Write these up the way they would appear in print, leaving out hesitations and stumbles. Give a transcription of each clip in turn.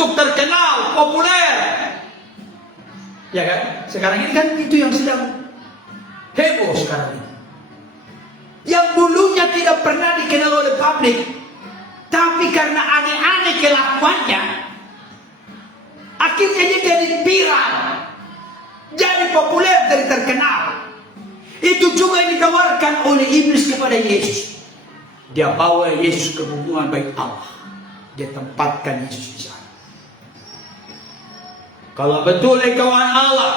untuk terkenal, populer. Ya kan? Sekarang ini kan itu yang sedang heboh sekarang ini. Yang dulunya tidak pernah dikenal oleh publik, tapi karena aneh-aneh kelakuannya, akhirnya dia jadi viral, jadi populer, jadi terkenal. Itu juga yang ditawarkan oleh iblis kepada Yesus. Dia bawa Yesus ke hubungan baik Allah. Dia tempatkan Yesus di sana. Kalau betul engkau anak Allah,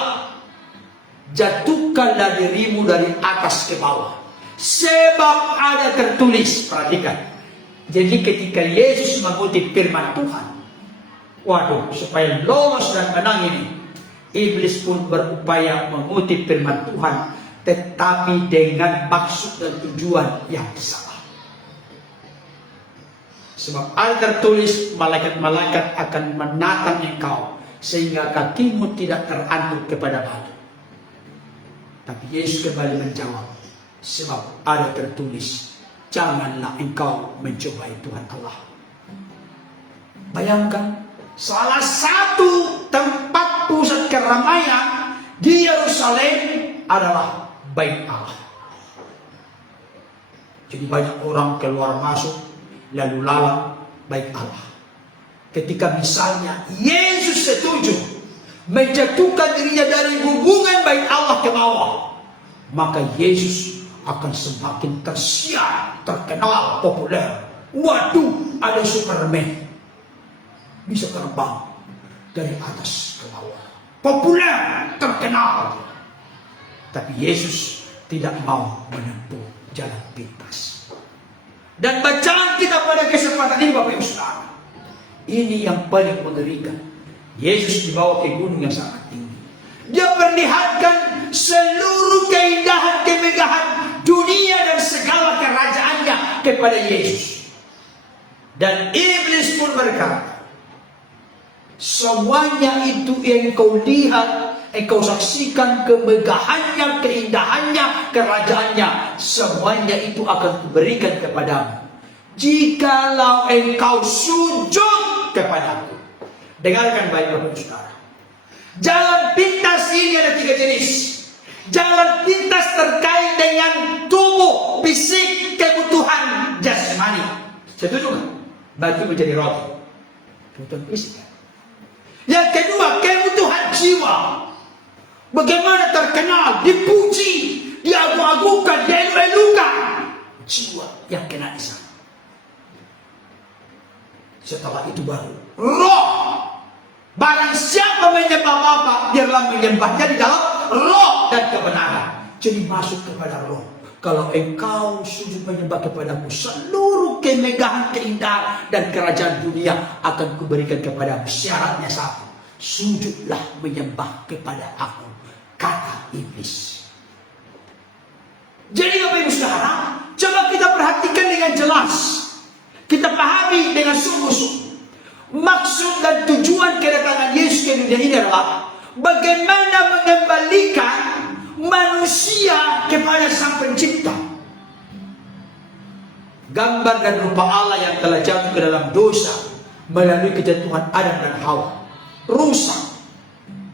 jatuhkanlah dirimu dari atas ke bawah. Sebab ada tertulis, perhatikan. Jadi ketika Yesus mengutip firman Tuhan, waduh, supaya lolos dan menang ini, iblis pun berupaya mengutip firman Tuhan, tetapi dengan maksud dan tujuan yang salah. Sebab ada tertulis, malaikat-malaikat akan menatang engkau sehingga kakimu tidak terantuk kepada batu. Tapi Yesus kembali menjawab, sebab ada tertulis, janganlah engkau mencobai Tuhan Allah. Bayangkan, salah satu tempat pusat keramaian di Yerusalem adalah Bait Allah. Jadi banyak orang keluar masuk, lalu lalang Bait Allah. Ketika misalnya Yesus setuju menjatuhkan dirinya dari hubungan Bait Allah ke bawah, maka Yesus akan semakin tersiar, terkenal, populer. Waduh, ada Superman, bisa terbang dari atas ke bawah, populer, terkenal. Tapi Yesus tidak mau menempuh jalan pintas. Dan bacaan kita pada kesempatan ini, Bapak Ibu Saudara, ini yang paling mengerikan. Yesus dibawa ke gunung yang sangat tinggi. Dia perlihatkan seluruh keindahan, kemegahan dunia dan segala kerajaannya kepada Yesus. Dan iblis pun berkata, semuanya itu yang kau lihat, engkau saksikan kemegahannya, keindahannya, kerajaannya, semuanya itu akan kuberikan kepadamu jikalau engkau sujud kepadaku. Dengarkan baik Bapak Saudara, jalan pintas ini ada 3 jenis. Jalan pintas terkait dengan tubuh, fisik, kebutuhan jasmani. Setuju kan? Batu menjadi roti, kebutuhan fisik. Yang kedua, kebutuhan jiwa. Bagaimana terkenal, dipuji, diagung-agungkan, dielu-elukan. Jiwa yang kena di sana. Setelah itu baru roh. Barang siapa menyembah Bapa, biarlah menyembahnya di dalam roh dan kebenaran. Jadi masuk kepada roh. Kalau engkau sujud menyembah kepadamu, seluruh kemegahan, keindahan dan kerajaan dunia akan kuberikan kepadamu. Syaratnya satu, sujudlah menyembah kepada aku, kata iblis. Jadi Bapak Ibu Saudara, coba kita perhatikan dengan jelas, kita pahami dengan sungguh-sungguh. Maksud dan tujuan kedatangan Yesus ke dunia ini adalah bagaimana mengembalikan manusia kepada Sang Pencipta. Gambar dan rupa Allah yang telah jatuh ke dalam dosa melalui kejatuhan Adam dan Hawa rusak.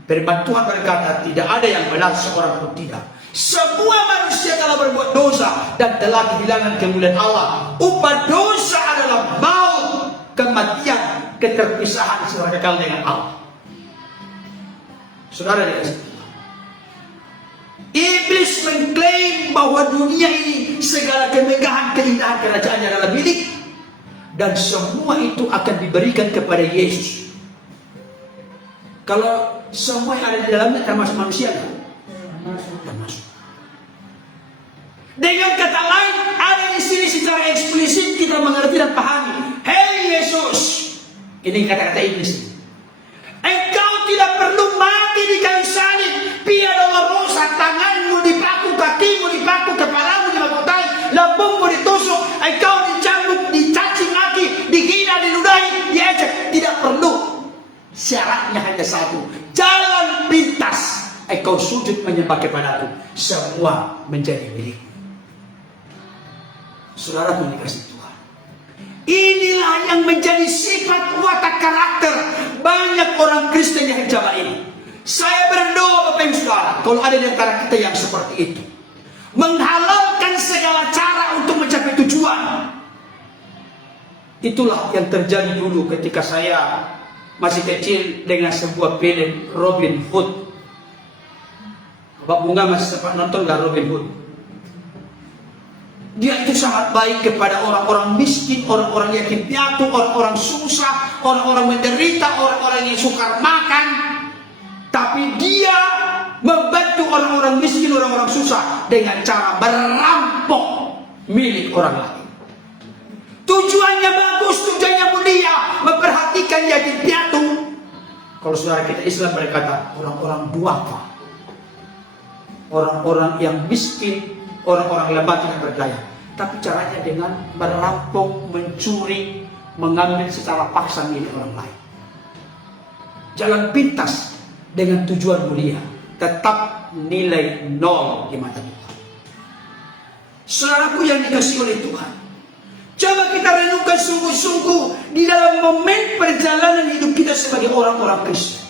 Firman Tuhan berkata, tidak ada yang benar seorang pun tidak. Semua manusia telah berbuat dosa dan telah kehilangan kemuliaan Allah. Upah dosa adalah maut, kematian, keterpisahan secara kekal dengan Allah. Saudara dikasih, iblis mengklaim bahwa dunia ini segala kemegahan, keindahan kerajaannya adalah milik, dan semua itu akan diberikan kepada Yesus. Kalau semua yang ada di dalamnya termasuk manusia kan? Termasuk. Dengan kata lain, ada di sini secara eksplisit kita mengerti dan pahami. Hei Yesus, ini kata-kata iblis. Engkau tidak perlu mati di kayu salib. Pia dolorosa, tanganmu dipaku, kakimu dipaku, kepalamu dimakutai, lambungmu ditusuk, engkau dicambuk, dicaci maki, dihina, diludahi, diejek. Tidak perlu. Syaratnya hanya satu, jalan pintas. Engkau sujud menyembah kepadaku, semua menjadi milik. Saudara dikasih Tuhan, Inilah yang menjadi sifat watak karakter banyak orang Kristen yang zaman ini. Saya berdoa Bapak Ibu Saudara, kalau ada di antara kita yang seperti itu, menghalalkan segala cara untuk mencapai tujuan. Itulah yang terjadi dulu ketika saya masih kecil dengan sebuah film Robin Hood. Bapak Bunga masih sempat nonton gak Robin Hood? Dia itu sangat baik kepada orang-orang miskin, orang-orang yatim piatu, orang-orang susah, orang-orang menderita, orang-orang yang sukar makan. Tapi dia membantu orang-orang miskin, orang-orang susah dengan cara merampok milik orang lain. Tujuannya bagus, tujuannya mulia, memperhatikan yatim piatu. Kalau saudara kita Islam berkata orang-orang duafa, orang-orang yang miskin, orang-orang lemah tidak berdaya. Tapi caranya dengan merampok, mencuri, mengambil secara paksa milik orang lain. Jalan pintas dengan tujuan mulia, tetap nilai 0 di mata Tuhan. Saudaraku yang dikasihi oleh Tuhan, coba kita renungkan sungguh-sungguh di dalam momen perjalanan hidup kita sebagai orang-orang Kristen.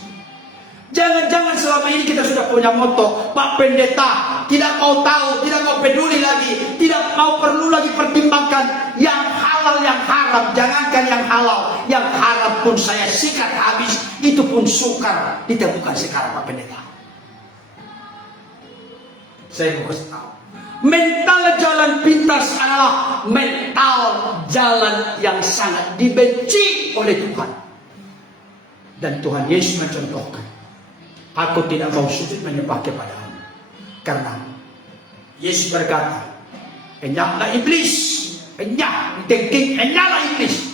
Jangan-jangan selama ini kita sudah punya moto, Pak Pendeta tidak mau tahu, tidak mau peduli lagi, tidak mau perlu lagi pertimbangkan yang halal, yang haram. Jangankan yang halal, yang haram pun saya sikat habis. Itu pun sukar ditemukan sekarang Pak Pendeta. Saya mau kasih tahu, mental jalan pintas adalah mental jalan yang sangat dibenci oleh Tuhan. Dan Tuhan Yesus mencontohkan, aku tidak mau sujud menyembah kepadamu. Karena Yesus berkata, enyahlah iblis, enyahlah iblis.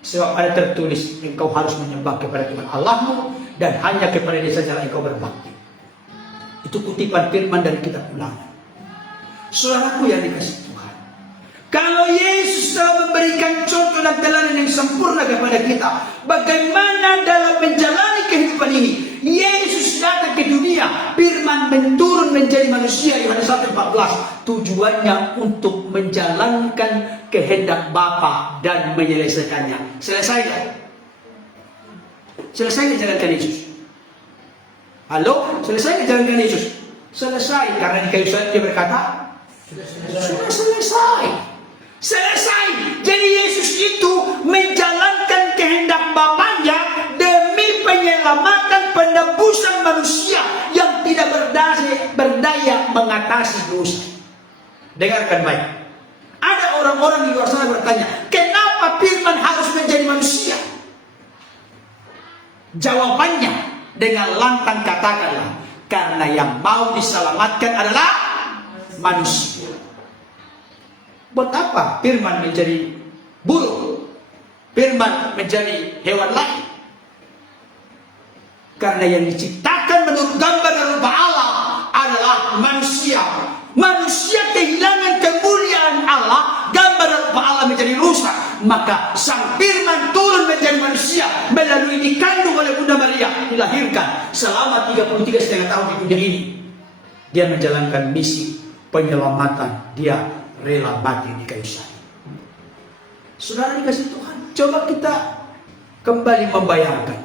Sebab ada tertulis, engkau harus menyembah kepada Tuhan Allahmu, dan hanya kepada Dia saja engkau berbakti. Itu kutipan firman dari kitab Ulangan. Saudaraku yang dikasihi Tuhan, kalau Yesus telah memberikan contoh dan teladan yang sempurna kepada kita, bagaimana dalam menjalani kehidupan ini? Yesus datang ke dunia, firman menturun menjadi manusia, Yohanes 1:14. Tujuannya untuk menjalankan kehendak Bapa dan menyelesaikannya. Selesai gak? Selesai menjalankan Yesus? Halo? Selesai menjalankan Yesus? Selesai, karena di kayu salib Dia berkata, sudah selesai. Selesai. Jadi Yesus itu menjalankan kehendak Bapanya demi penyelamatan penebusan manusia yang tidak berdaya mengatasi dosa. Dengarkan baik. Ada orang-orang di luar sana bertanya, kenapa firman harus menjadi manusia? Jawabannya dengan lantang katakanlah, karena yang mau diselamatkan adalah manusia. Buat apa firman menjadi burung? Firman menjadi hewan lain? Karena yang diciptakan menurut gambar dan rupa Allah adalah manusia. Manusia kehilangan kemuliaan Allah, gambar dan rupa Allah menjadi rusak. Maka sang firman turun menjadi manusia melalui dikandung oleh Bunda Maria, dilahirkan selama 33,5 tahun di dunia ini. Dia menjalankan misi penyelamatan. Dia rela mati di kayu salib. Saudara dikasih Tuhan, coba kita kembali membayangkan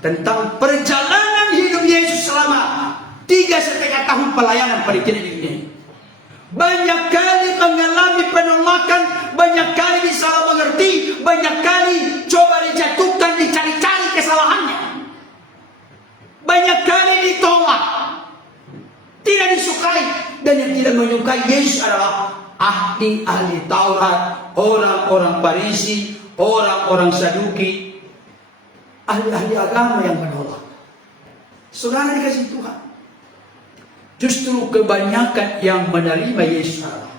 tentang perjalanan hidup Yesus selama 3,5 tahun pelayanan pada kita di dunia. Banyak kali mengalami penolakan, banyak kali disalah mengerti, banyak kali coba dijatuhkan, dicari-cari kesalahannya, banyak kali ditolak, tidak disukai. Dan yang tidak menyukai Yesus adalah ahli-ahli Taurat, orang-orang Farisi, orang-orang Saduki, ahli-ahli agama yang menolak. Saudara dikasih Tuhan, justru kebanyakan yang menerima Yesus adalah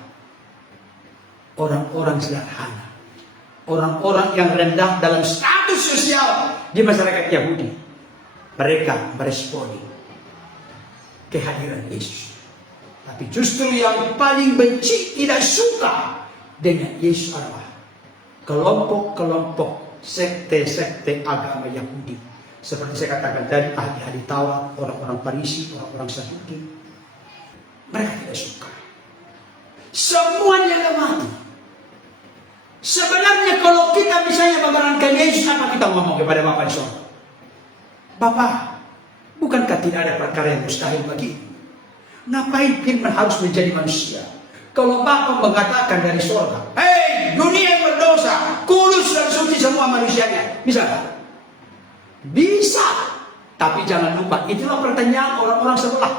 orang-orang sederhana, orang-orang yang rendah dalam status sosial di masyarakat Yahudi. Mereka meresponi kehadiran Yesus. Tapi justru yang paling benci, tidak suka dengan Yesus adalah kelompok-kelompok sekte-sekte agama Yahudi. Seperti saya katakan tadi, ahli-ahli Taurat, orang-orang Farisi, orang-orang Saduki. Mereka tidak suka. Semuanya lemah. Sebenarnya kalau kita misalnya memerankan Yesus, apa kita ngomong kepada Bapak di sorga? Bapak, bukankah tidak ada perkara yang mustahil bagi? Ngapain firman harus menjadi manusia? Kalau Bapak mengatakan dari sorga, hei dunia yang berdosa, kudus dan suci semua manusianya, bisa gak? Bisa. Tapi jangan lupa, itulah pertanyaan orang-orang sebelah.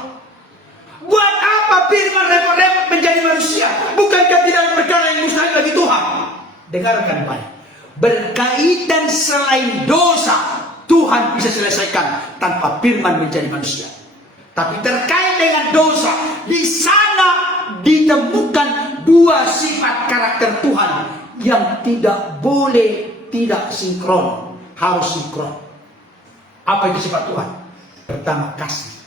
Buat apa firman repot-repot menjadi manusia? Bukankah tidak ada perkara yang mustahil bagi Tuhan? Dengarkan baik. Berkaitan selain dosa, Tuhan bisa selesaikan tanpa firman menjadi manusia. Tapi terkait dengan dosa, di sana ditemukan dua sifat karakter Tuhan yang tidak boleh tidak sinkron, harus sinkron. Apa itu sifat Tuhan? Pertama, kasih.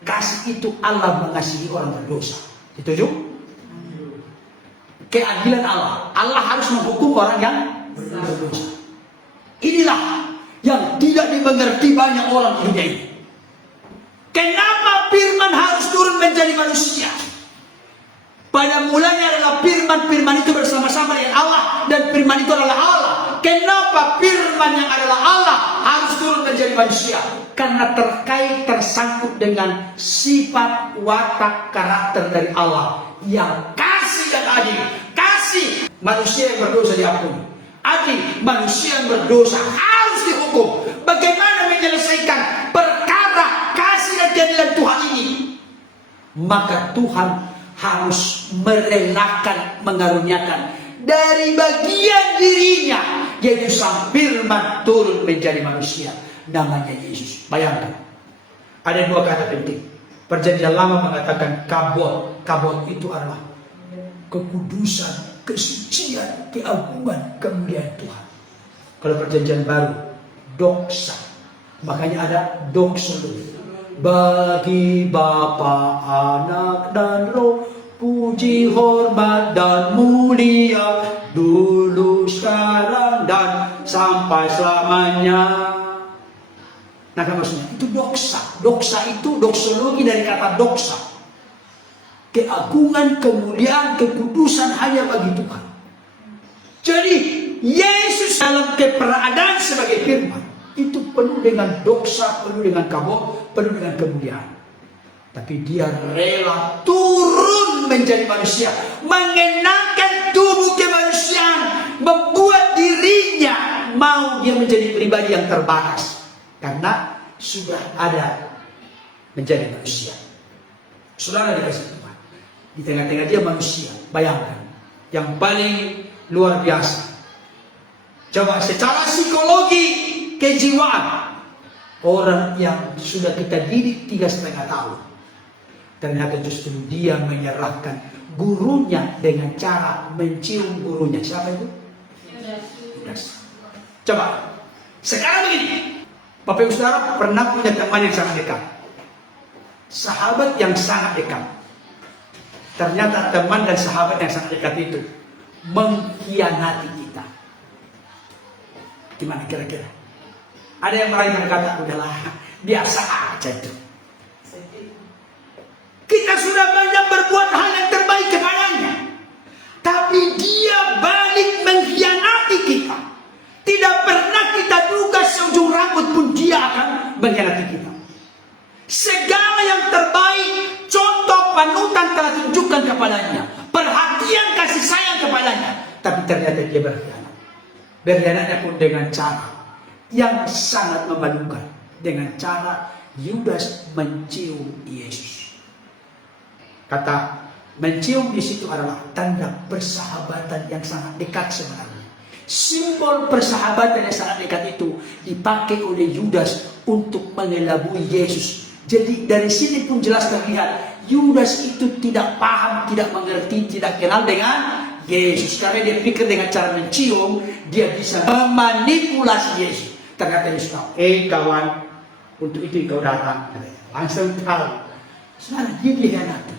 Kasih itu Allah mengasihi orang berdosa. Setuju? Keadilan Allah. Allah harus menghukum orang yang berdosa. Inilah yang tidak dimengerti banyak orang di dunia ini. Kenapa firman harus turun menjadi manusia? Pada mulanya adalah firman itu bersama-sama dengan Allah, dan firman itu adalah Allah. Kenapa firman yang adalah Allah harus turun menjadi manusia? Karena tersangkut dengan sifat watak karakter dari Allah yang kasih dan adil. Kasih, manusia yang berdosa diampuni. Adil, manusia yang berdosa harus dihukum. Bagaimana menyelesaikan perkara kasih dan keadilan Tuhan ini? Maka Tuhan harus merelakan, mengaruniakan dari bagian dirinya, yaitu sang firman turun menjadi manusia, namanya Yesus. Bayangkan, ada dua kata penting. Perjanjian Lama mengatakan kabot. Kabot itu adalah kekudusan, kesucian, keagungan, kemuliaan Tuhan. Kalau perjanjian baru, doksa. Makanya ada doxology. Bagi Bapa, Anak dan Roh, puji, hormat dan mulia, dulu, sekarang dan sampai selamanya. Nah, apa maksudnya? Itu doksa. Doksa itu doksologi dari kata doksa. Keagungan, kemuliaan, kekudusan hanya bagi Tuhan. Jadi Yesus dalam keberadaan sebagai firman itu penuh dengan doksa, penuh dengan kabut, penuh dengan kemuliaan. Tapi dia rela turun menjadi manusia, mengenakan tubuh kemanusiaan, membuat dirinya mau dia menjadi pribadi yang terbatas. Karena sudah ada menjadi manusia. Saudara dikasih Tuhan. Di tengah-tengah dia manusia. Bayangkan. Yang paling luar biasa. Coba secara psikologi kejiwaan, orang yang sudah kita didik 3,5 tahun, ternyata justru dia menyerahkan gurunya dengan cara mencium gurunya. Siapa itu? Yudas. Coba sekarang begini, Bapak Ibu Saudara pernah punya teman yang sangat dekat, sahabat yang sangat dekat. Ternyata teman dan sahabat yang sangat dekat itu mengkhianati kita. Gimana kira-kira? Ada yang lain berkata, udahlah, biasa aja itu. Kita sudah banyak berbuat hal yang terbaik kepadanya, tapi dia balik mengkhianati kita. Tidak pernah kita duga seujung rambut pun dia akan mengkhianati kita. Segala yang terbaik, contoh panutan telah tunjukkan kepadanya, perhatian kasih sayang kepadanya, tapi ternyata dia berkhianat. Berkhianatnya pun dengan cara yang sangat memalukan, dengan cara Yudas mencium Yesus. Kata mencium di situ adalah tanda persahabatan yang sangat dekat sebenarnya. Simbol persahabatan yang sangat dekat itu dipakai oleh Yudas untuk mengelabui Yesus. Jadi dari sini pun jelas terlihat Yudas itu tidak paham, tidak mengerti, tidak kenal dengan Yesus. Karena dia pikir dengan cara mencium dia bisa memanipulasi Yesus. Ternyata Yesus tahu, kawan, untuk itu kau datang. Langsung tahu. Saudara, dia dikhianati.